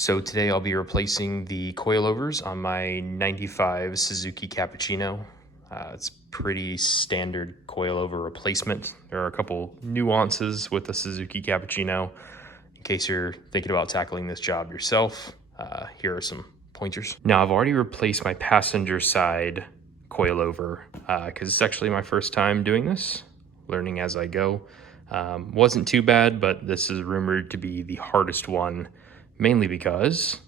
So today I'll be replacing the coilovers on my 95 Suzuki Cappuccino. It's pretty standard coilover replacement. There are a couple nuances with the Suzuki Cappuccino. In case you're thinking about tackling this job yourself, here are some pointers. Now I've already replaced my passenger side coilover because it's actually my first time doing this, learning as I go. Wasn't too bad, but this is rumored to be the hardest one, mainly because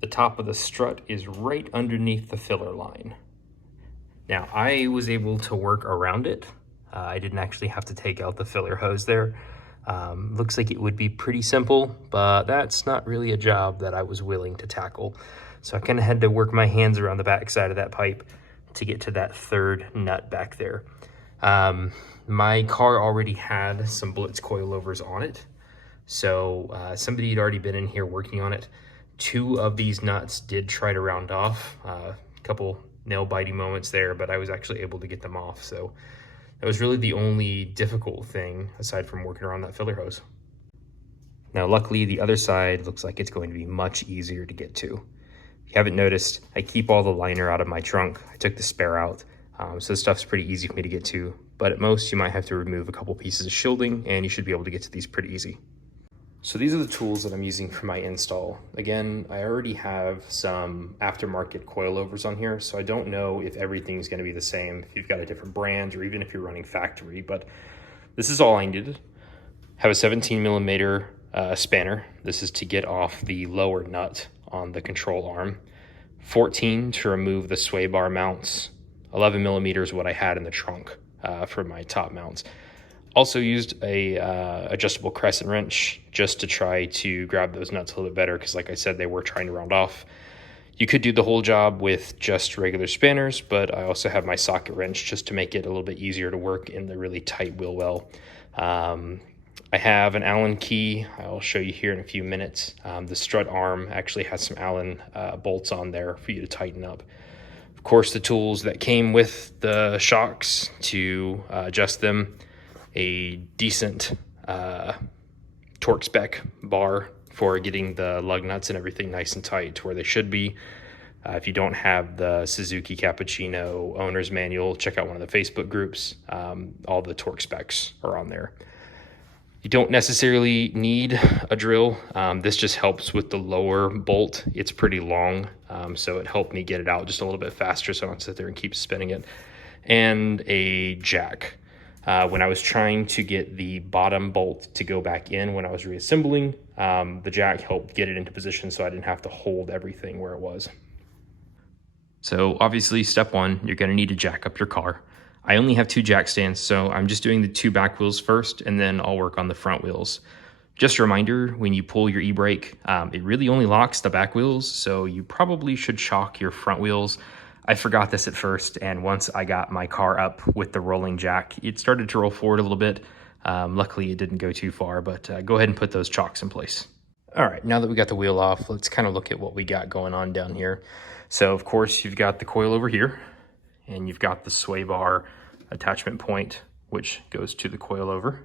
the top of the strut is right underneath the filler line. Now, I was able to work around it. I didn't actually have to take out the filler hose there. Looks like it would be pretty simple, but that's not really a job that I was willing to tackle. So I kind of had to work my hands around the back side of that pipe to get to that third nut back there. My car already had some Blitz coilovers on it. So somebody had already been in here working on it. Two of these nuts did try to round off, a couple nail biting moments there, but I was actually able to get them off. So that was really the only difficult thing aside from working around that filler hose. Now, luckily the other side looks like it's going to be much easier to get to. If you haven't noticed, I keep all the liner out of my trunk. I took the spare out. So this stuff's pretty easy for me to get to, but at most you might have to remove a couple pieces of shielding and you should be able to get to these pretty easy. So these are the tools that I'm using for my install. Again, I already have some aftermarket coilovers on here, so I don't know if everything's going to be the same, if you've got a different brand or even if you're running factory, but this is all I needed. Have a 17 millimeter spanner. This is to get off the lower nut on the control arm. 14 to remove the sway bar mounts. 11 millimeters what I had in the trunk for my top mounts. Also used a adjustable crescent wrench just to try to grab those nuts a little bit better because, like I said, they were trying to round off. You could do the whole job with just regular spanners, but I also have my socket wrench just to make it a little bit easier to work in the really tight wheel well. I have an Allen key. I'll show you here in a few minutes. The strut arm actually has some Allen bolts on there for you to tighten up. Of course, the tools that came with the shocks to adjust them. A decent torque spec bar for getting the lug nuts and everything nice and tight to where they should be. If you don't have the Suzuki Cappuccino owner's manual, check out one of the Facebook groups. All the torque specs are on there. You don't necessarily need a drill. This just helps with the lower bolt. It's pretty long, so it helped me get it out just a little bit faster so I don't sit there and keep spinning it. And a jack. When I was trying to get the bottom bolt to go back in when I was reassembling, the jack helped get it into position so I didn't have to hold everything where it was. So obviously, step one, you're going to need to jack up your car. I only have two jack stands, so I'm just doing the two back wheels first, and then I'll work on the front wheels. Just a reminder, when you pull your e-brake, it really only locks the back wheels, so you probably should shock your front wheels. I forgot this at first, and once I got my car up with the rolling jack, it started to roll forward a little bit. Luckily, it didn't go too far, but go ahead and put those chocks in place. All right, now that we got the wheel off, let's kind of look at what we got going on down here. So, of course, you've got the coil over here, and you've got the sway bar attachment point, which goes to the coilover.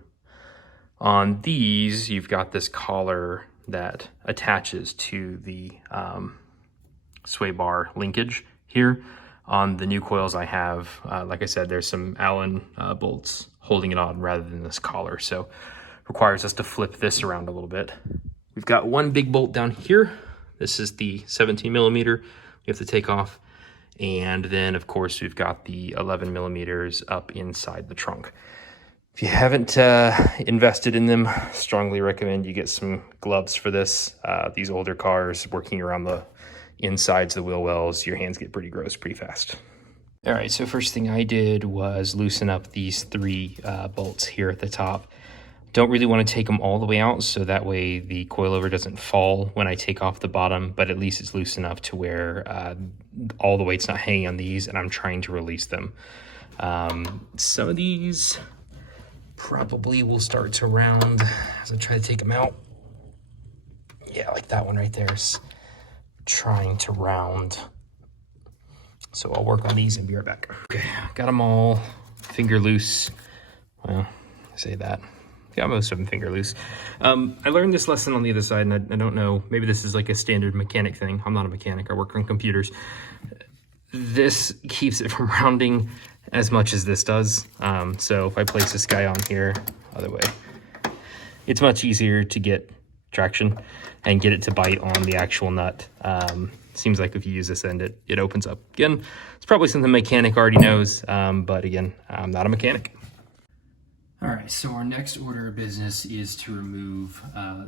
On these, you've got this collar that attaches to the sway bar linkage. Here on the new coils I have, like I said, there's some Allen bolts holding it on rather than this collar, so requires us to flip this around a little bit. We've got one big bolt down here. This is the 17 millimeter we have to take off, and then of course we've got the 11 millimeters up inside the trunk. If you haven't invested in them, strongly recommend you get some gloves for this. These older cars, working around the insides of the wheel wells, your hands get pretty gross pretty fast. All right, so first thing I did was loosen up these three bolts here at the top. Don't really want to take them all the way out, so that way the coilover doesn't fall when I take off the bottom, but at least it's loose enough to where all the weight's not hanging on these, and I'm trying to release them. Some of these probably will start to round as I try to take them out. Yeah, like that one right there is trying to round. So I'll work on these and be right back. Okay, got them all finger loose. Well, I say that. got most of them finger loose. I learned this lesson on the other side, and I don't know, maybe this is like a standard mechanic thing. I'm not a mechanic, I work on computers. This keeps it from rounding as much as this does. So if I place this guy on here, other way, it's much easier to get traction and get it to bite on the actual nut. Seems like if you use this end, it opens up. Again, it's probably something the mechanic already knows, but again, I'm not a mechanic. All right, so our next order of business is to remove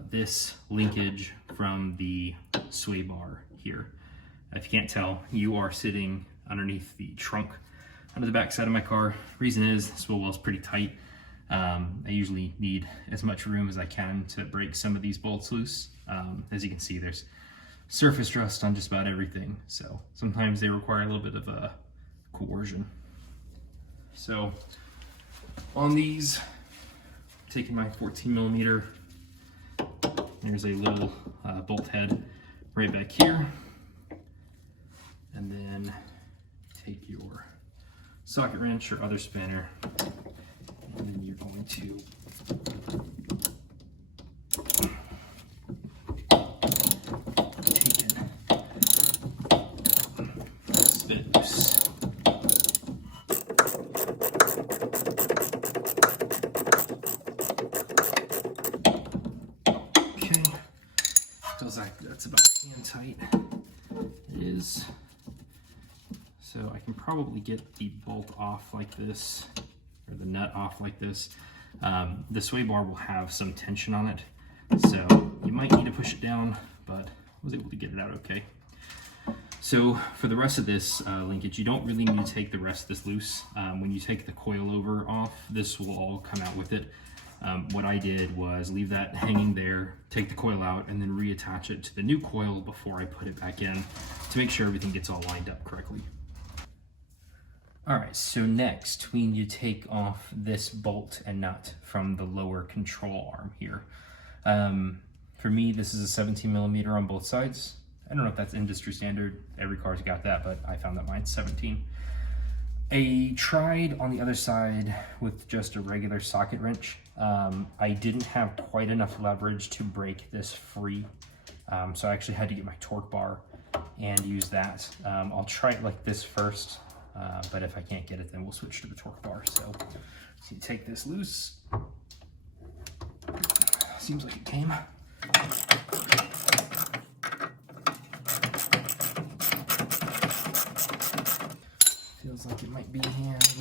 this linkage from the sway bar here. If you can't tell, you are sitting underneath the trunk under the back side of my car. Reason is this wheel well's pretty tight. I usually need as much room as I can to break some of these bolts loose. As you can see, there's surface rust on just about everything. So sometimes they require a little bit of a coercion. So on these, taking my 14mm, there's a little bolt head right back here. And then take your socket wrench or other spanner, and then you're going to take it, spin it loose. Okay, feels like that's about hand tight. It is. So I can probably get the bolt off like this, or the nut off like this. The sway bar will have some tension on it, so you might need to push it down, but I was able to get it out okay. So for the rest of this linkage, you don't really need to take the rest of this loose. When you take the coilover off, this will all come out with it. What I did was leave that hanging there, take the coil out, and then reattach it to the new coil before I put it back in to make sure everything gets all lined up correctly. All right, so next we need to take off this bolt and nut from the lower control arm here. For me, this is a 17mm on both sides. I don't know if that's industry standard. Every car's got that, but I found that mine's 17. I tried on the other side with just a regular socket wrench. I didn't have quite enough leverage to break this free. So I actually had to get my torque bar and use that. I'll try it like this first. But if I can't get it, then we'll switch to the torque bar. So you take this loose. Seems like it came. Feels like it might be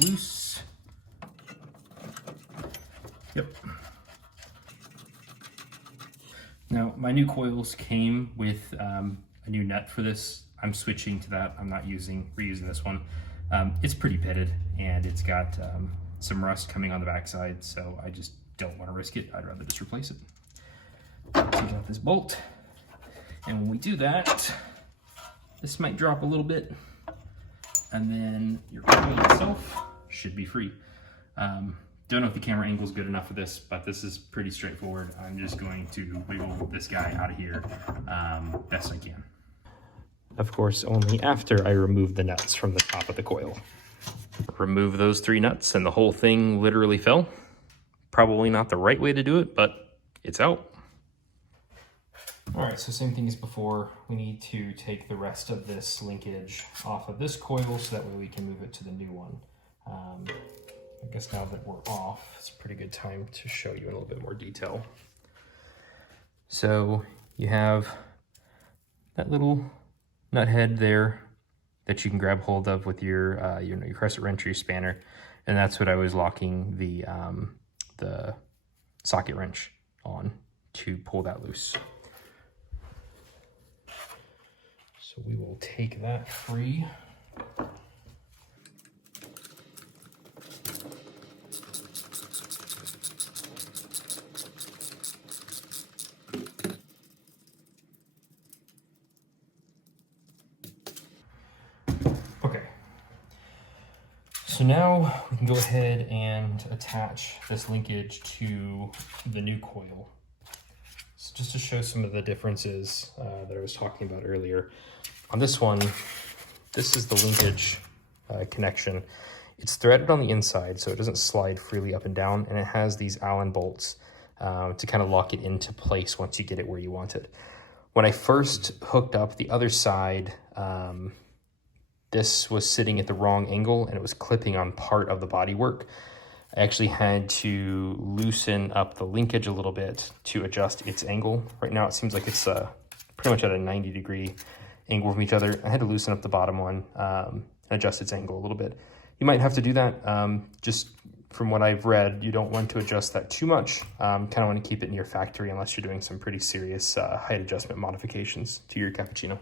loose. Yep. Now, my new coils came with a new nut for this. I'm switching to that. I'm not reusing this one. It's pretty pitted, and it's got some rust coming on the backside, so I just don't want to risk it. I'd rather just replace it. Take out this bolt, and when we do that, this might drop a little bit, and then your coil itself should be free. Don't know if the camera angle is good enough for this, but this is pretty straightforward. I'm just going to wiggle this guy out of here best I can. Of course, only after I remove the nuts from the top of the coil. Remove those 3 nuts and the whole thing literally fell. Probably not the right way to do it, but it's out. All right, so same thing as before. We need to take the rest of this linkage off of this coil so that way we can move it to the new one. I guess now that we're off, it's a pretty good time to show you in a little bit more detail. So you have that little nut head there that you can grab hold of with your crescent wrench or your spanner, and that's what I was locking the socket wrench on to pull that loose. So we will take that free. So now we can go ahead and attach this linkage to the new coil. So just to show some of the differences that I was talking about earlier. On this one, this is the linkage connection. It's threaded on the inside, so it doesn't slide freely up and down, and it has these Allen bolts to kind of lock it into place once you get it where you want it. When I first hooked up the other side, this was sitting at the wrong angle and it was clipping on part of the bodywork. I actually had to loosen up the linkage a little bit to adjust its angle. Right now it seems like it's pretty much at a 90-degree angle from each other. I had to loosen up the bottom one, adjust its angle a little bit. You might have to do that. Just from what I've read, you don't want to adjust that too much. Kind of want to keep it near factory unless you're doing some pretty serious height adjustment modifications to your cappuccino.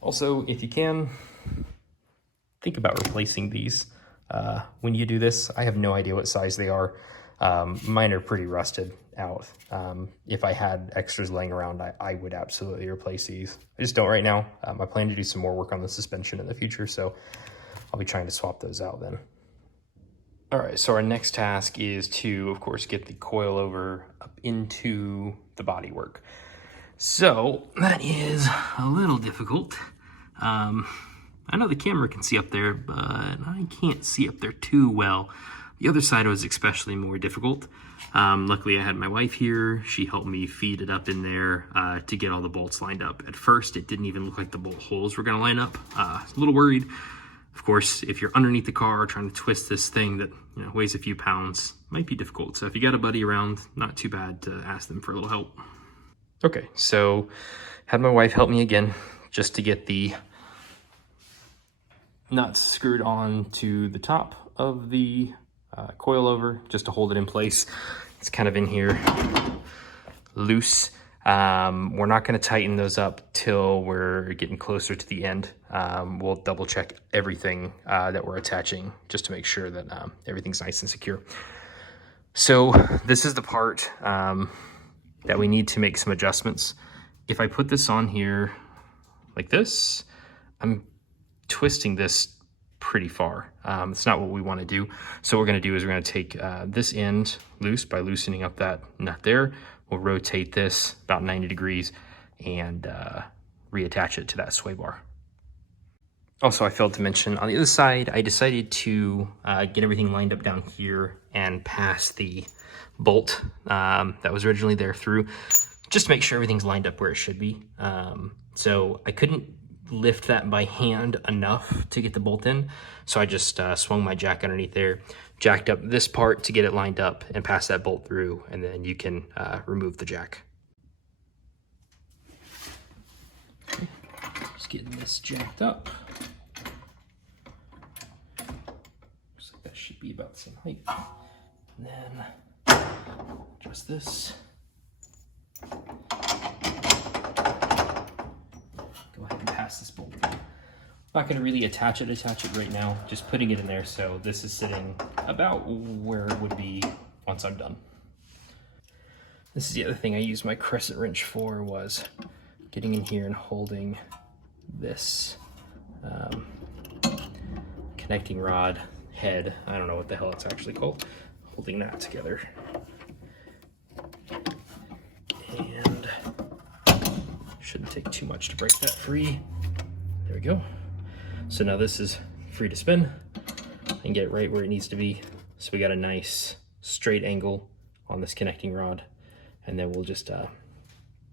Also, if you can, think about replacing these. When you do this, I have no idea what size they are. Mine are pretty rusted out. If I had extras laying around, I would absolutely replace these. I just don't right now. I plan to do some more work on the suspension in the future, so I'll be trying to swap those out then. All right, so our next task is to, of course, get the coilover up into the bodywork. So that is a little difficult. I know the camera can see up there, but I can't see up there too well. The other side was especially more difficult. Luckily I had my wife here. She helped me feed it up in there to get all the bolts lined up. At first it didn't even look like the bolt holes were gonna line up. A little worried. Of course, if you're underneath the car trying to twist this thing that weighs a few pounds, might be difficult. So if you got a buddy around, not too bad to ask them for a little help. Okay, so had my wife help me again just to get the nuts screwed on to the top of the coilover, just to hold it in place. It's kind of in here loose. We're not going to tighten those up till we're getting closer to the end. We'll double check everything that we're attaching just to make sure that everything's nice and secure. So this is the part that we need to make some adjustments. If I put this on here like this, I'm twisting this pretty far. It's not what we want to do. So what we're going to do is we're going to take this end loose by loosening up that nut there. We'll rotate this about 90 degrees and reattach it to that sway bar. Also, I failed to mention on the other side, I decided to get everything lined up down here and pass the bolt that was originally there through, just to make sure everything's lined up where it should be. So I couldn't lift that by hand enough to get the bolt in, so I just swung my jack underneath there, jacked up this part to get it lined up and pass that bolt through, and then you can remove the jack. Okay. Just getting this jacked up. Looks like that should be about the same height. And then adjust this. Go ahead and pass this bolt. I'm not going to really attach it right now, just putting it in there so this is sitting about where it would be once I'm done. This is the other thing I used my crescent wrench for, was getting in here and holding this connecting rod head. I don't know what the hell it's actually called. Holding that together. And shouldn't take too much to break that free. There we go. So now this is free to spin and get it right where it needs to be. So we got a nice straight angle on this connecting rod, and then we'll just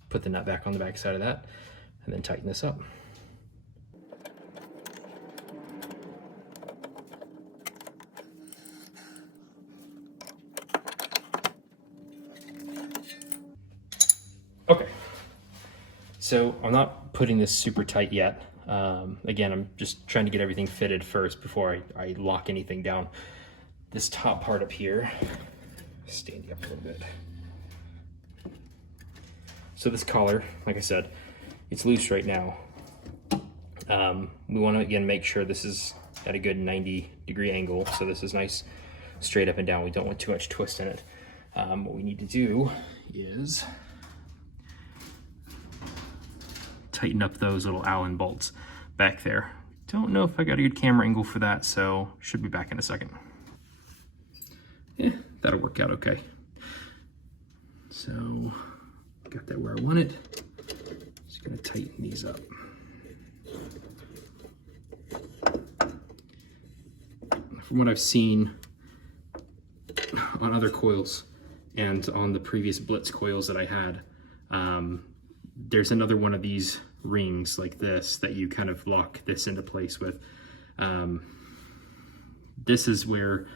put the nut back on the back side of that and then tighten this up. Okay, so I'm not putting this super tight yet. Again, I'm just trying to get everything fitted first before I lock anything down. This top part up here, stand you up a little bit. So this collar, like I said, it's loose right now. We want to, again, make sure this is at a good 90-degree angle. So this is nice, straight up and down. We don't want too much twist in it. What we need to do is tighten up those little Allen bolts back there. Don't know if I got a good camera angle for that, so should be back in a second. Yeah, that'll work out okay. So got that where I want it. Just gonna tighten these up. from what I've seen on other coils and on the previous Blitz coils that I had, there's another one of these rings like this that you kind of lock this into place with. This is where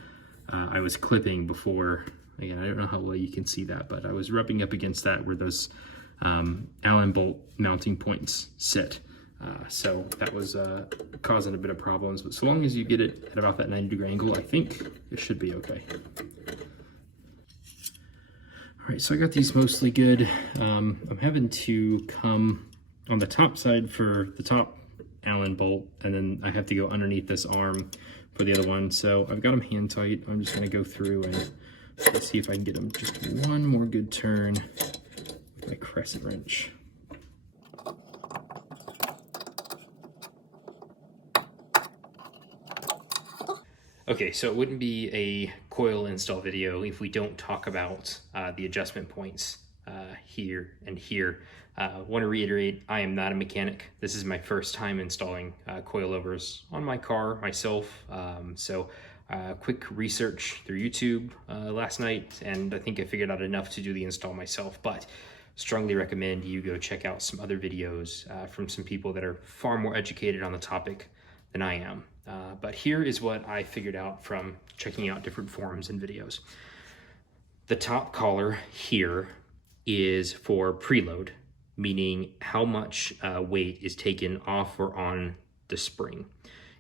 I was clipping before. Again, I don't know how well you can see that, but I was rubbing up against that where those Allen bolt mounting points sit. So that was causing a bit of problems, but so long as you get it at about that 90-degree angle, I think it should be okay. All right, so I got these mostly good. I'm having to come on the top side for the top Allen bolt, and then I have to go underneath this arm for the other one. So I've got them hand tight. I'm just gonna go through and let's see if I can get them just one more good turn with my crescent wrench. Okay, so it wouldn't be a coil install video if we don't talk about the adjustment points here and here. Want to reiterate, I am not a mechanic. This is my first time installing coilovers on my car myself. Quick research through YouTube last night, and I think I figured out enough to do the install myself, but strongly recommend you go check out some other videos from some people that are far more educated on the topic than I am. But here is what I figured out from checking out different forums and videos. The top collar here is for preload, meaning how much weight is taken off or on the spring.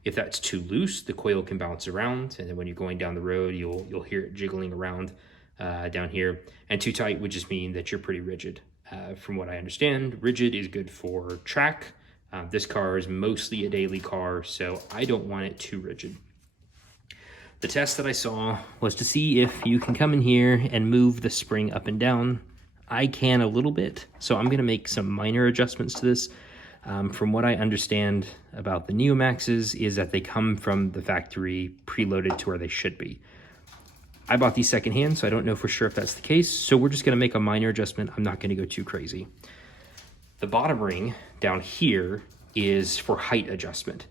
If that's too loose, the coil can bounce around, and then when you're going down the road, you'll hear it jiggling around down here. And too tight would just mean that you're pretty rigid. From what I understand, rigid is good for track. This car is mostly a daily car, so I don't want it too rigid. The test that I saw was to see if you can come in here and move the spring up and down. I can a little bit, so I'm gonna make some minor adjustments to this. From what I understand about the Neomaxes is that they come from the factory preloaded to where they should be. I bought these secondhand, so I don't know for sure if that's the case, so we're just gonna make a minor adjustment. I'm not gonna go too crazy. The bottom ring down here is for height adjustment.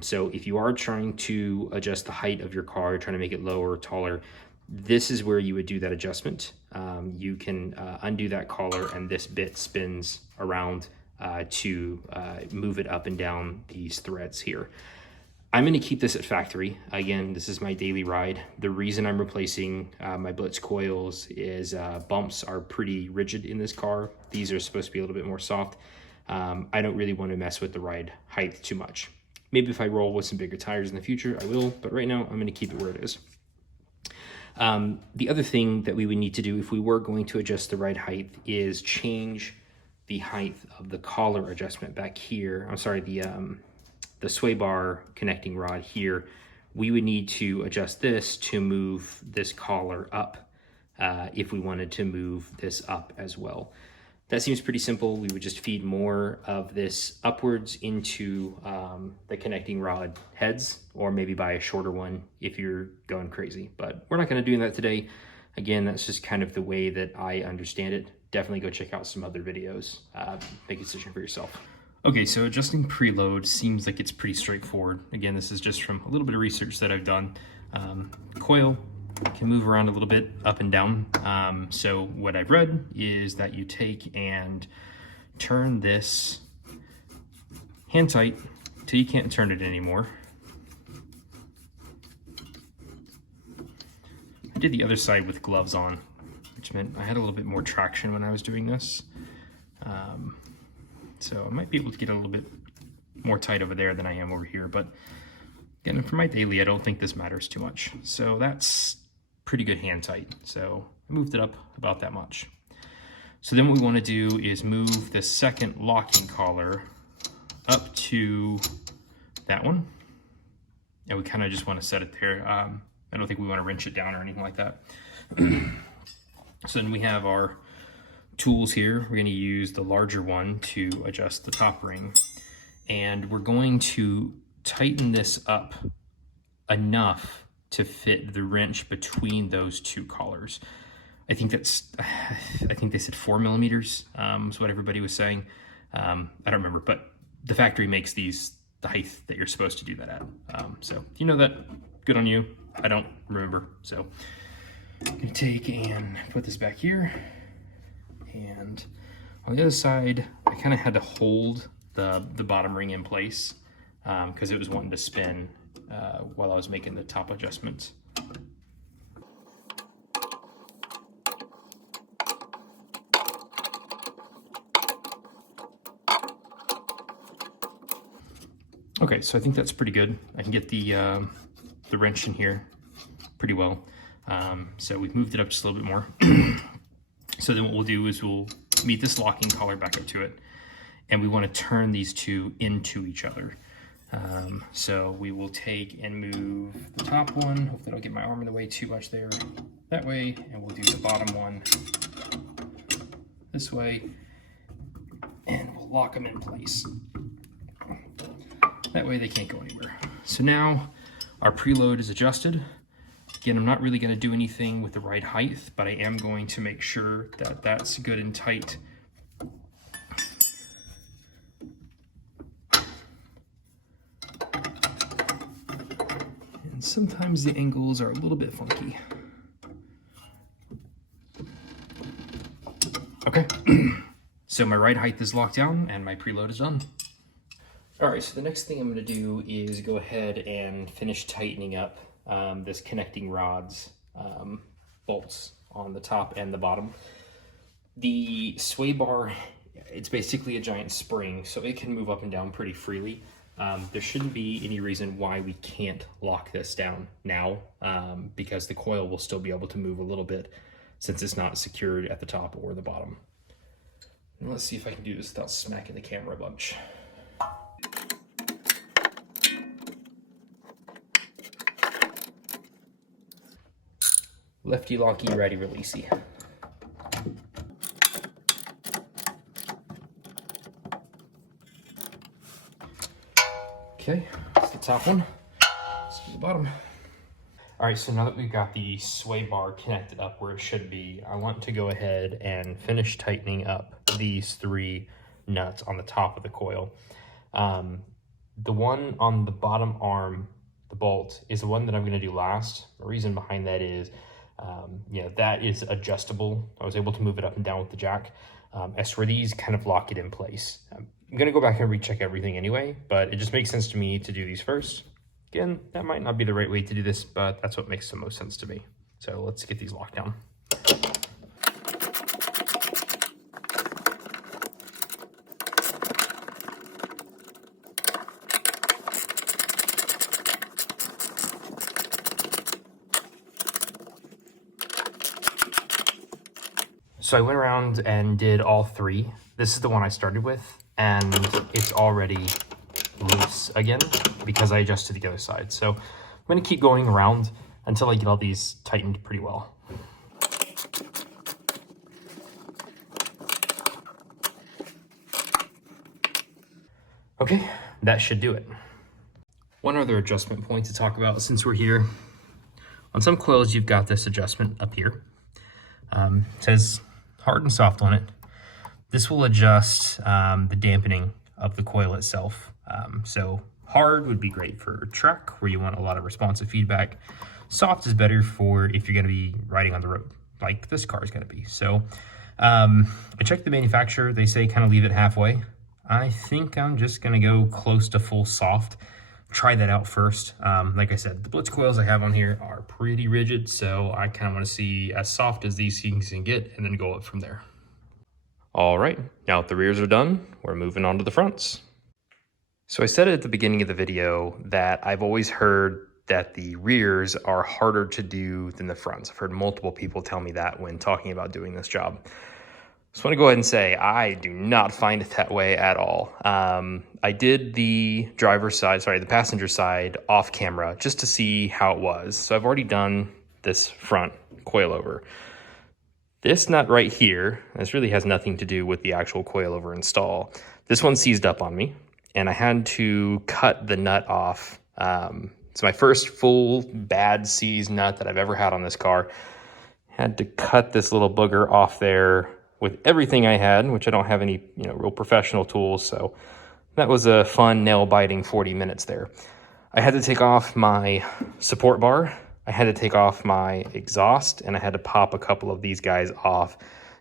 So if you are trying to adjust the height of your car, trying to make it lower or taller, this is where you would do that adjustment. You can undo that collar, and this bit spins around to move it up and down these threads here. I'm going to keep this at factory. Again, this is my daily ride. The reason I'm replacing my Blitz coils is bumps are pretty rigid in this car. These are supposed to be a little bit more soft. I don't really want to mess with the ride height too much. Maybe if I roll with some bigger tires in the future, I will, but right now I'm going to keep it where it is. The other thing that we would need to do if we were going to adjust the ride height is change the height of the collar adjustment back here. I'm sorry, the sway bar connecting rod here. We would need to adjust this to move this collar up if we wanted to move this up as well. That seems pretty simple. We would just feed more of this upwards into the connecting rod heads, or maybe buy a shorter one if you're going crazy. But we're not gonna do that today. Again, that's just kind of the way that I understand it. Definitely go check out some other videos. Make a decision for yourself. Okay, so adjusting preload seems like it's pretty straightforward. Again, this is just from a little bit of research that I've done. Coil can move around a little bit up and down. So what I've read is that you take and turn this hand tight till you can't turn it anymore. I did the other side with gloves on, which meant I had a little bit more traction when I was doing this. So I might be able to get a little bit more tight over there than I am over here, but again, for my daily, I don't think this matters too much. So that's pretty good hand tight. So I moved it up about that much. So then what we want to do is move the second locking collar up to that one. And we kind of just want to set it there. I don't think we want to wrench it down or anything like that. So then we have our tools here. We're going to use the larger one to adjust the top ring, and we're going to tighten this up enough to fit the wrench between those two collars. I think they said 4 millimeters is what everybody was saying. I don't remember, but the factory makes these the height that you're supposed to do that at. So if you know that, good on you. I don't remember. So I'm gonna take and put this back here. And on the other side, I kind of had to hold the bottom ring in place because it was wanting to spin while I was making the top adjustments. Okay, so I think that's pretty good. I can get the wrench in here pretty well. So we've moved it up just a little bit more. So then what we'll do is we'll meet this locking collar back up to it, and we want to turn these two into each other. So we will take and move the top one. Hopefully I don't get my arm in the way too much there. That way, and we'll do the bottom one this way, and we'll lock them in place. That way they can't go anywhere. So now our preload is adjusted. Again, I'm not really going to do anything with the right height, but I am going to make sure that that's good and tight. And sometimes the angles are a little bit funky. Okay, so my right height is locked down and my preload is done. All right, so the next thing I'm going to do is go ahead and finish tightening up this connecting rods bolts on the top and the bottom. The sway bar, it's basically a giant spring, so it can move up and down pretty freely. There shouldn't be any reason why we can't lock this down now because the coil will still be able to move a little bit since it's not secured at the top or the bottom. And let's see if I can do this without smacking the camera a bunch. Lefty locky, righty releasey. Okay, that's the top one. Let's do the bottom. All right, so now that we've got the sway bar connected up where it should be, I want to go ahead and finish tightening up these three nuts on the top of the coil. The one on the bottom arm, the bolt, is the one that I'm going to do last. The reason behind that is that is adjustable. I was able to move it up and down with the jack. As for these, kind of lock it in place. I'm going to go back and recheck everything anyway, but it just makes sense to me to do these first. Again, that might not be the right way to do this, but that's what makes the most sense to me. So let's get these locked down. So I went around and did all three. This is the one I started with, and it's already loose again because I adjusted the other side. So I'm gonna keep going around until I get all these tightened pretty well. Okay, that should do it. One other adjustment point to talk about since we're here. On some coils, you've got this adjustment up here. It says hard and soft on it. This will adjust the dampening of the coil itself. So hard would be great for track where you want a lot of responsive feedback. Soft is better for if you're going to be riding on the road, like this car is going to be. So I checked the manufacturer. They say kind of leave it halfway. I think I'm just going to go close to full soft. Try that out first. Like I said, the Blitz coils I have on here are pretty rigid, so I kind of want to see as soft as these things can get and then go up from there. All right, now that the rears are done, we're moving on to the fronts. So I said at the beginning of the video that I've always heard that the rears are harder to do than the fronts. I've heard multiple people tell me that when talking about doing this job. So I want to go ahead and say I do not find it that way at all. I did the passenger side off camera just to see how it was. So I've already done this front coilover. This nut right here, this really has nothing to do with the actual coilover install. This one seized up on me and I had to cut the nut off. It's my first full bad seized nut that I've ever had on this car. Had to cut this little booger off there with everything I had, which I don't have any, real professional tools. So that was a fun nail biting 40 minutes there. I had to take off my support bar, I had to take off my exhaust, and I had to pop a couple of these guys off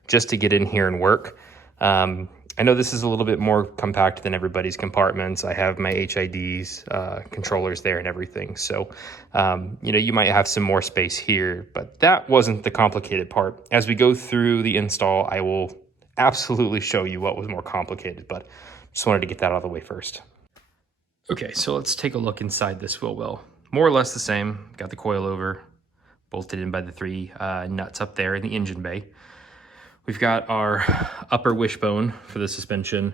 just to get in here and work. I know this is a little bit more compact than everybody's compartments. I have my HIDs, controllers there and everything. So, you know, you might have some more space here, but that wasn't the complicated part. As we go through the install, I will absolutely show you what was more complicated, but just wanted to get that out of the way first. Okay, so let's take a look inside this wheel well. More or less the same. Got the coilover bolted in by the three nuts up there in the engine bay. We've got our upper wishbone for the suspension,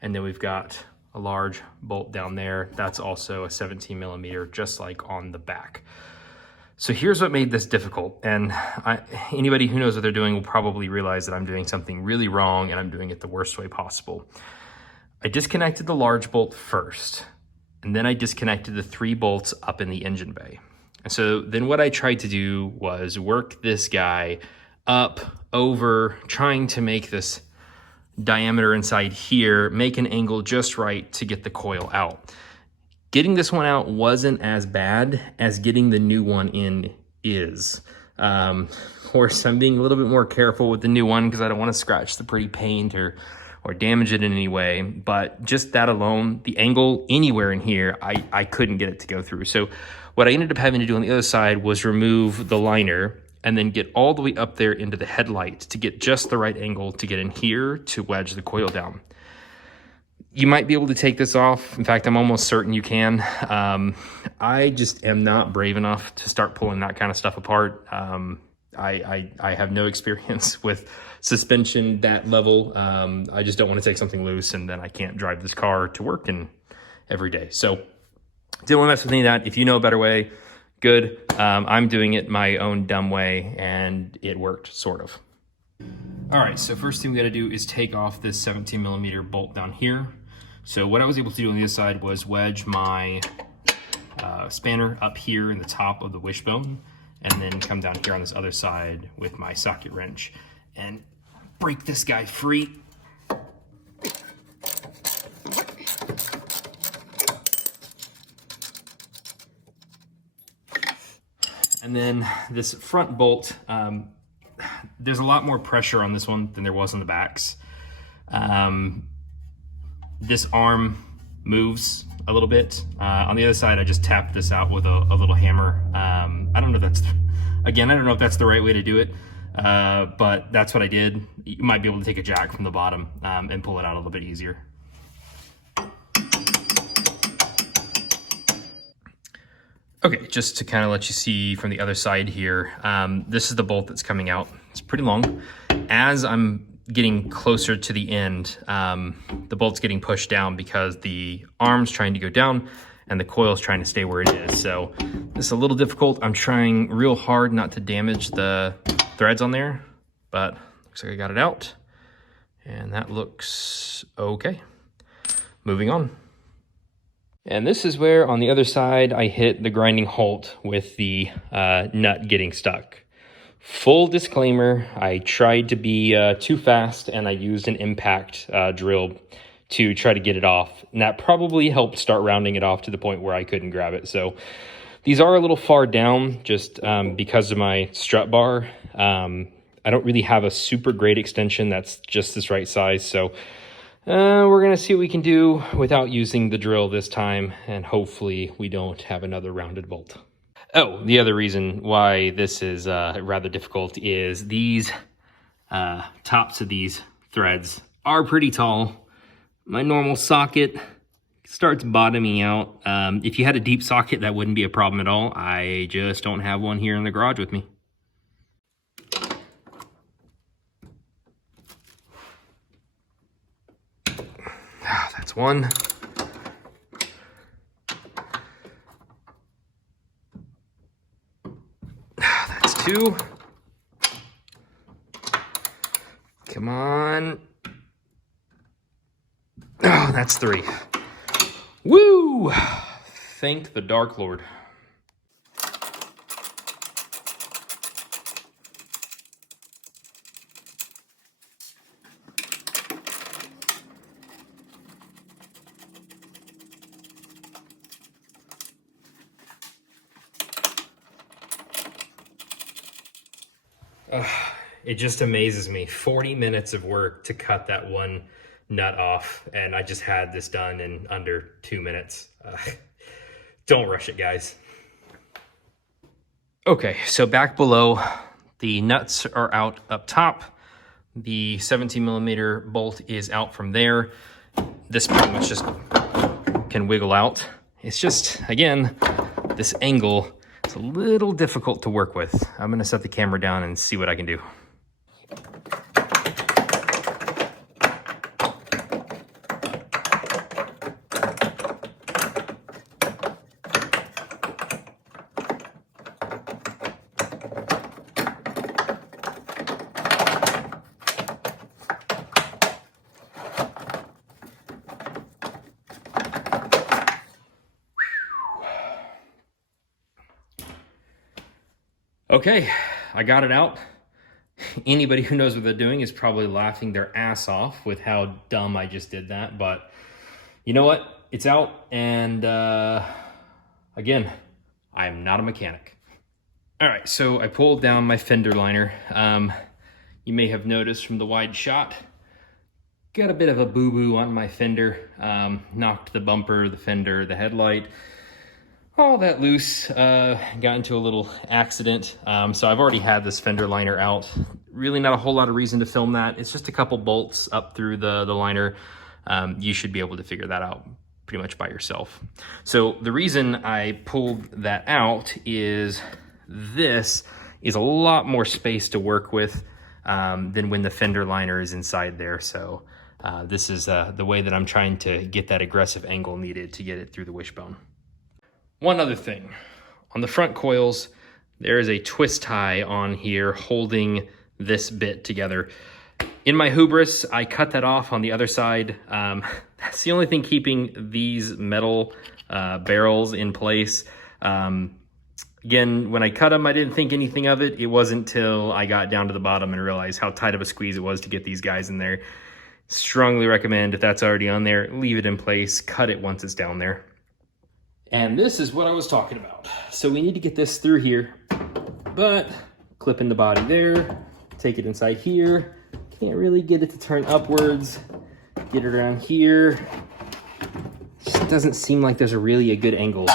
and then we've got a large bolt down there. That's also a 17 millimeter, just like on the back. So here's what made this difficult. And anybody who knows what they're doing will probably realize that I'm doing something really wrong and I'm doing it the worst way possible. I disconnected the large bolt first, and then I disconnected the 3 bolts up in the engine bay. And so then what I tried to do was work this guy up over, trying to make this diameter inside here, make an angle just right to get the coil out. Getting this one out wasn't as bad as getting the new one in is. Of course, I'm being a little bit more careful with the new one because I don't want to scratch the pretty paint or damage it in any way. But just that alone, the angle anywhere in here, I couldn't get it to go through. So what I ended up having to do on the other side was remove the liner and then get all the way up there into the headlight to get just the right angle to get in here to wedge the coil down. You might be able to take this off. In fact, I'm almost certain you can. I just am not brave enough to start pulling that kind of stuff apart. I have no experience with suspension that level. I just don't want to take something loose and then I can't drive this car to work in every day. So didn't want to mess with any of that. If you know a better way, good. I'm doing it my own dumb way and it worked, sort of. All right, so first thing we gotta do is take off this 17 millimeter bolt down here. So what I was able to do on the other side was wedge my spanner up here in the top of the wishbone and then come down here on this other side with my socket wrench and break this guy free. And then this front bolt, there's a lot more pressure on this one than there was on the backs. This arm moves a little bit. On the other side, I just tapped this out with a little hammer. I don't know if that's, again, I don't know if that's the right way to do it, but that's what I did. You might be able to take a jack from the bottom and pull it out a little bit easier. Okay, just to kind of let you see from the other side here, this is the bolt that's coming out. It's pretty long. As I'm getting closer to the end, the bolt's getting pushed down because the arm's trying to go down and the coil's trying to stay where it is. So this is a little difficult. I'm trying real hard not to damage the threads on there, but looks like I got it out. And that looks okay. Moving on. And this is where, on the other side, I hit the grinding halt with the nut getting stuck. Full disclaimer, I tried to be too fast and I used an impact drill to try to get it off. And that probably helped start rounding it off to the point where I couldn't grab it. So these are a little far down just because of my strut bar. I don't really have a super great extension that's just this right size. So we're going to see what we can do without using the drill this time, and hopefully we don't have another rounded bolt. Oh, the other reason why this is rather difficult is these tops of these threads are pretty tall. My normal socket starts bottoming out. If you had a deep socket, that wouldn't be a problem at all. I just don't have one here in the garage with me. That's one. That's two. Come on. Oh, that's three. Woo! Thank the Dark Lord. It just amazes me. 40 minutes of work to cut that one nut off, and I just had this done in under 2 minutes. Don't rush it, guys. Okay, so back below, the nuts are out up top. The 17 millimeter bolt is out from there. This pretty much just can wiggle out. It's just, again, this angle, it's a little difficult to work with. I'm gonna set the camera down and see what I can do. Okay, I got it out. Anybody who knows what they're doing is probably laughing their ass off with how dumb I just did that, but you know what? It's out, and again, I'm not a mechanic. All right, so I pulled down my fender liner. You may have noticed from the wide shot, got a bit of a boo-boo on my fender, knocked the bumper, the fender, the headlight, all that loose, got into a little accident. So I've already had this fender liner out. Really not a whole lot of reason to film that. It's just a couple bolts up through the liner. You should be able to figure that out pretty much by yourself. So the reason I pulled that out is this is a lot more space to work with than when the fender liner is inside there. So this is the way that I'm trying to get that aggressive angle needed to get it through the wishbone. One other thing, on the front coils, there is a twist tie on here holding this bit together. In my hubris, I cut that off on the other side. That's the only thing keeping these metal barrels in place. Again, when I cut them, I didn't think anything of it. It wasn't till I got down to the bottom and realized how tight of a squeeze it was to get these guys in there. Strongly recommend, if that's already on there, leave it in place, cut it once it's down there. And this is what I was talking about. So we need to get this through here, but clip in the body there, take it inside here. Can't really get it to turn upwards. Get it around here. Just doesn't seem like there's really a good angle.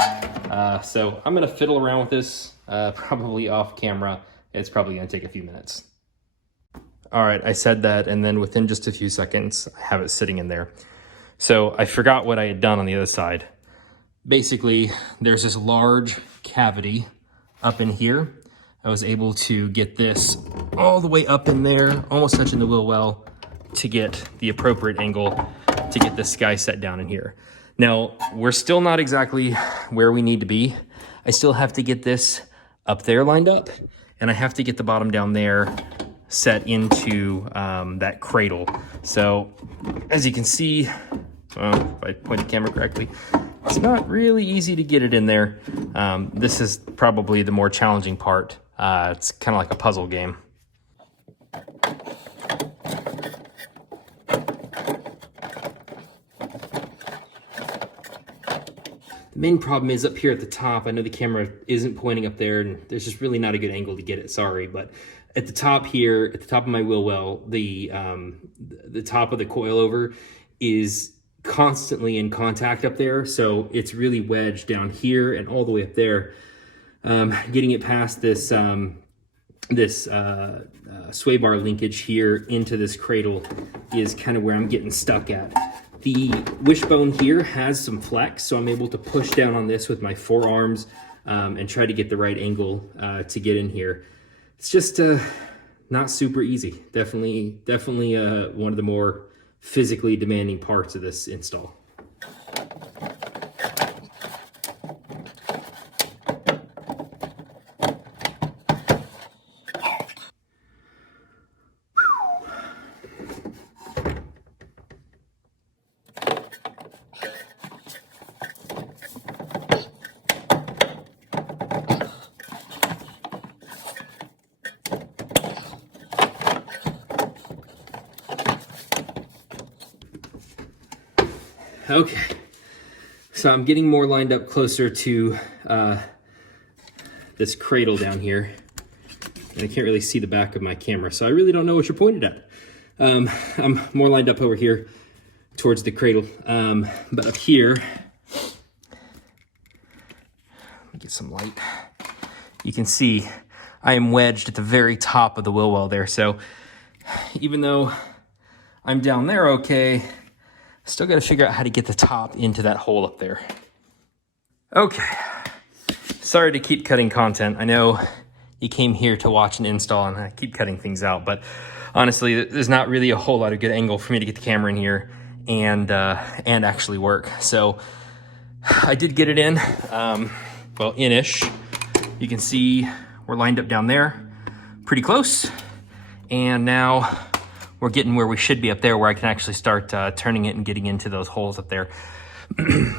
So I'm gonna fiddle around with this, probably off camera. It's probably gonna take a few minutes. All right, I said that, and then within just a few seconds, I have it sitting in there. So I forgot what I had done on the other side. Basically, there's this large cavity up in here. I was able to get this all the way up in there, almost touching the wheel well, to get the appropriate angle to get this guy set down in here. Now, we're still not exactly where we need to be. I still have to get this up there lined up, and I have to get the bottom down there set into that cradle. So, as you can see, well, if I point the camera correctly, it's not really easy to get it in there. This is probably the more challenging part. It's kind of like a puzzle game. The main problem is up here at the top. I know the camera isn't pointing up there, and there's just really not a good angle to get it, sorry. But at the top here, at the top of my wheel well, the top of the coilover is constantly in contact up there, so it's really wedged down here and all the way up there. Getting it past this sway bar linkage here into this cradle is kind of where I'm getting stuck at. The wishbone here has some flex, so I'm able to push down on this with my forearms and try to get the right angle to get in here. It's just not super easy. Definitely one of the more physically demanding parts of this install. Okay, so I'm getting more lined up closer to this cradle down here. and I can't really see the back of my camera, so I really don't know what you're pointed at. I'm more lined up over here towards the cradle, but up here, let me get some light. You can see I am wedged at the very top of the wheel well there, so even though I'm down there okay, still got to figure out how to get the top into that hole up there. Okay, sorry to keep cutting content. I know you came here to watch an install and I keep cutting things out, but honestly, there's not really a whole lot of good angle for me to get the camera in here and actually work. So I did get it in, well, in-ish. You can see we're lined up down there, pretty close. And now we're getting where we should be up there, where I can actually start turning it and getting into those holes up there.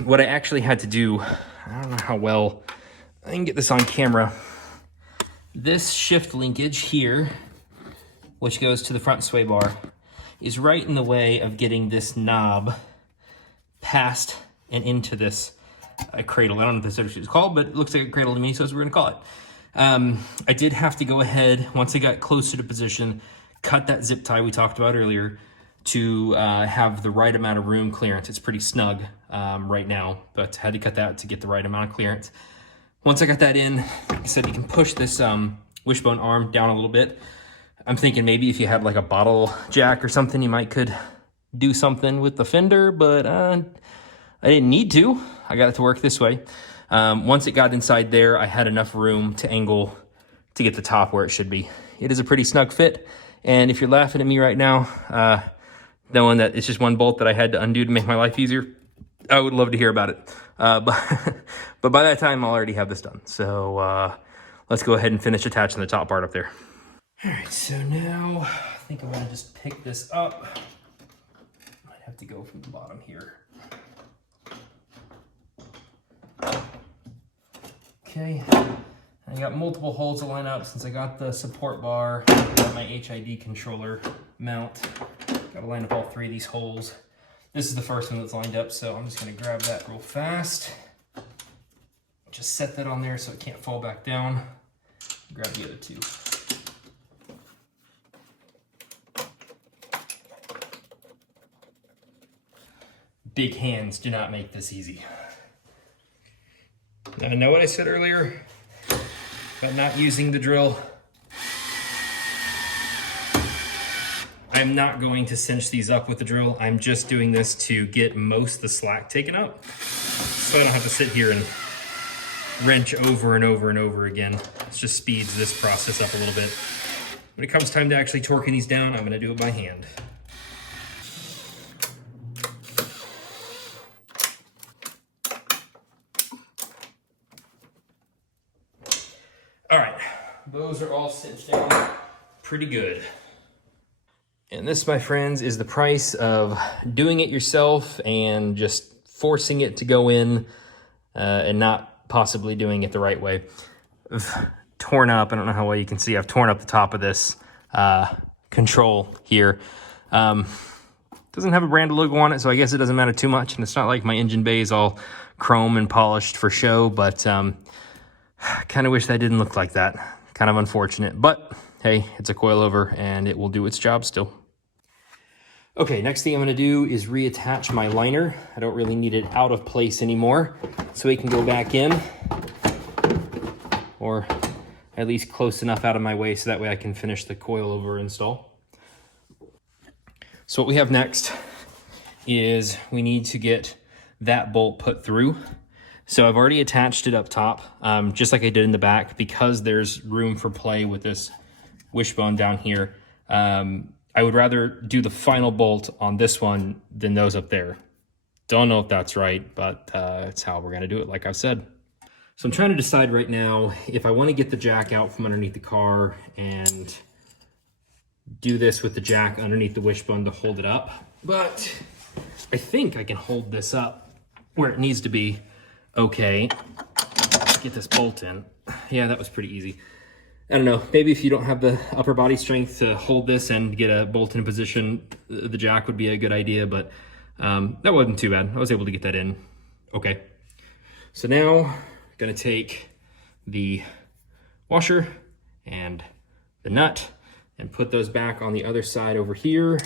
What I actually had to do, I don't know how well I can get this on camera. This shift linkage here, which goes to the front sway bar, is right in the way of getting this knob past and into this cradle. I don't know what this is called, but it looks like a cradle to me, so that's what we're gonna call it. I did have to go ahead, once I got closer to position, cut that zip tie we talked about earlier to have the right amount of room clearance. It's pretty snug right now, but had to cut that to get the right amount of clearance. Once I got that in, like I said, you can push this wishbone arm down a little bit. I'm thinking maybe if you had like a bottle jack or something, you might could do something with the fender, but I didn't need to. I got it to work this way. Once it got inside there, I had enough room to angle to get the top where it should be. It is a pretty snug fit, and if you're laughing at me right now, knowing that it's just one bolt that I had to undo to make my life easier, I would love to hear about it. But by that time, I'll already have this done. So let's go ahead and finish attaching the top part up there. All right, so now I think I'm gonna just pick this up. Might have to go from the bottom here. Okay, I got multiple holes to line up since I got the support bar, got my HID controller mount. Got to line up all three of these holes. This is the first one that's lined up, so I'm just gonna grab that real fast. Just set that on there so it can't fall back down. Grab the other two. Big hands do not make this easy. Now, I know what I said earlier about not using the drill. I'm not going to cinch these up with the drill. I'm just doing this to get most of the slack taken up, so I don't have to sit here and wrench over and over and over again. It just speeds this process up a little bit. When it comes time to actually torquing these down, I'm gonna do it by hand. All right, those are all cinched down pretty good. And this, my friends, is the price of doing it yourself and just forcing it to go in and not possibly doing it the right way. I've torn up, I don't know how well you can see, I've torn up the top of this control here. Doesn't have a brand logo on it, so I guess it doesn't matter too much. And it's not like my engine bay is all chrome and polished for show, but kind of wish that didn't look like that. Kind of unfortunate, but hey, it's a coilover and it will do its job still. Okay, next thing I'm gonna do is reattach my liner. I don't really need it out of place anymore, so it can go back in, or at least close enough out of my way so that way I can finish the coilover install. So what we have next is we need to get that bolt put through. So I've already attached it up top, just like I did in the back, because there's room for play with this wishbone down here. I would rather do the final bolt on this one than those up there. Don't know if that's right, but it's how we're gonna do it, like I said. So I'm trying to decide right now if I wanna get the jack out from underneath the car and do this with the jack underneath the wishbone to hold it up. But I think I can hold this up where it needs to be. Okay, get this bolt in. Yeah, that was pretty easy. I don't know, maybe if you don't have the upper body strength to hold this and get a bolt in position, the jack would be a good idea, but that wasn't too bad. I was able to get that in. Okay, so now I'm gonna take the washer and the nut and put those back on the other side over here.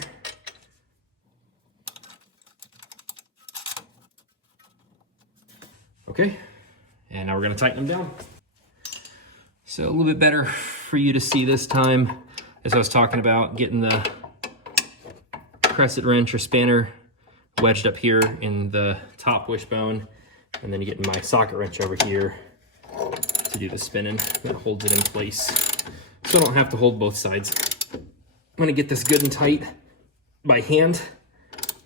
Okay, and now we're gonna tighten them down. So a little bit better for you to see this time, as I was talking about, getting the crescent wrench or spanner wedged up here in the top wishbone, and then getting my socket wrench over here to do the spinning that holds it in place. So I don't have to hold both sides. I'm gonna get this good and tight by hand,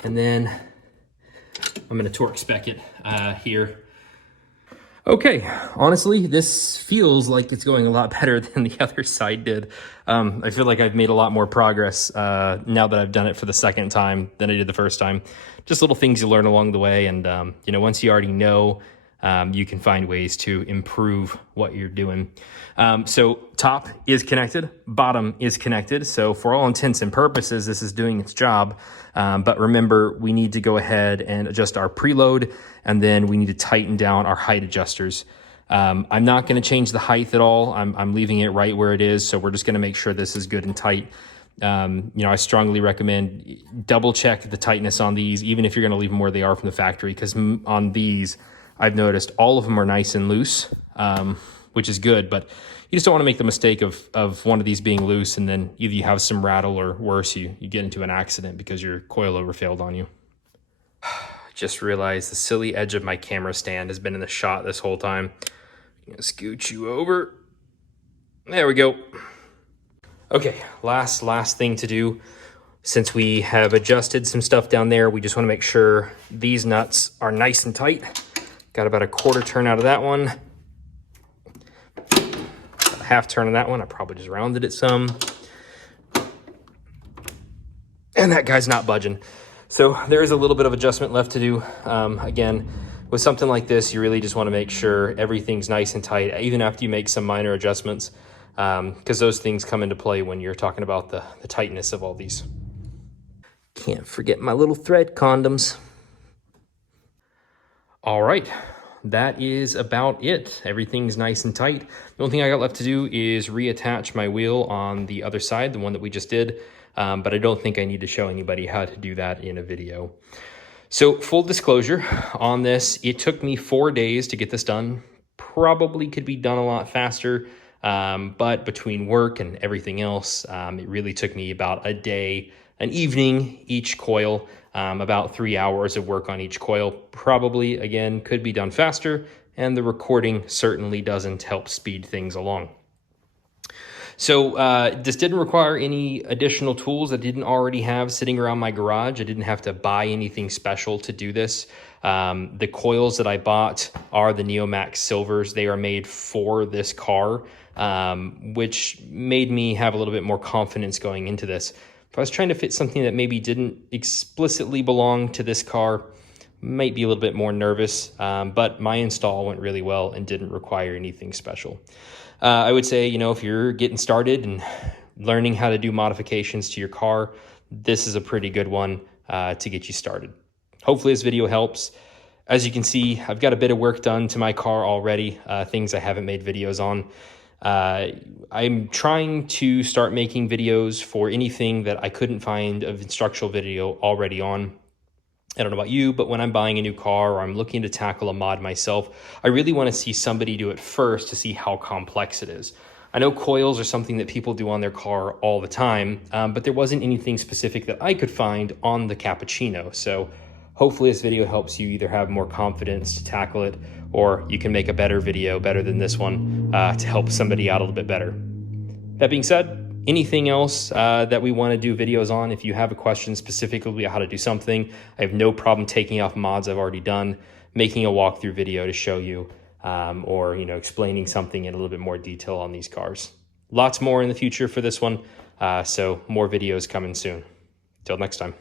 and then I'm gonna torque spec it here. Okay, honestly, this feels like it's going a lot better than the other side did. I feel like I've made a lot more progress now that I've done it for the second time than I did the first time. Just little things you learn along the way, and you know, once you already know, you can find ways to improve what you're doing. So top is connected, bottom is connected. So for all intents and purposes, this is doing its job. But remember, we need to go ahead and adjust our preload, and then we need to tighten down our height adjusters. I'm not going to change the height at all. I'm leaving it right where it is. So we're just going to make sure this is good and tight. You know, I strongly recommend double check the tightness on these, even if you're going to leave them where they are from the factory, because on these, I've noticed all of them are nice and loose, which is good, but you just don't want to make the mistake of one of these being loose, and then either you have some rattle or worse, you get into an accident because your coilover failed on you. Just realized the silly edge of my camera stand has been in the shot this whole time. I'm gonna scoot you over. There we go. Okay, last thing to do. Since we have adjusted some stuff down there, we just want to make sure these nuts are nice and tight. Got about a quarter turn out of that one. About a half turn of that one. I probably just rounded it some. And that guy's not budging. So there is a little bit of adjustment left to do. Again, with something like this, you really just want to make sure everything's nice and tight, even after you make some minor adjustments, because those things come into play when you're talking about the tightness of all these. Can't forget my little thread condoms. All right, that is about it. Everything's nice and tight. The only thing I got left to do is reattach my wheel on the other side, the one that we just did. But I don't think I need to show anybody how to do that in a video. So full disclosure on this, it took me 4 days to get this done. Probably could be done a lot faster, but between work and everything else, it really took me about a day, an evening each coil, about 3 hours of work on each coil. Probably, again, could be done faster, and the recording certainly doesn't help speed things along. So this didn't require any additional tools I didn't already have sitting around my garage. I didn't have to buy anything special to do this. The coils that I bought are the Neomax Silvers. They are made for this car, which made me have a little bit more confidence going into this. If I was trying to fit something that maybe didn't explicitly belong to this car, might be a little bit more nervous, but my install went really well and didn't require anything special. I would say, you know, if you're getting started and learning how to do modifications to your car, this is a pretty good one to get you started. Hopefully this video helps. As you can see, I've got a bit of work done to my car already, things I haven't made videos on. I'm trying to start making videos for anything that I couldn't find an instructional video already on. I don't know about you, but when I'm buying a new car or I'm looking to tackle a mod myself, I really want to see somebody do it first to see how complex it is. I know coils are something that people do on their car all the time, but there wasn't anything specific that I could find on the Cappuccino. So hopefully this video helps you either have more confidence to tackle it, or you can make a better video, better than this one, to help somebody out a little bit better. That being said, anything else that we want to do videos on, if you have a question specifically how to do something, I have no problem taking off mods I've already done, making a walkthrough video to show you, or explaining something in a little bit more detail on these cars. Lots more in the future for this one, so more videos coming soon. Till next time.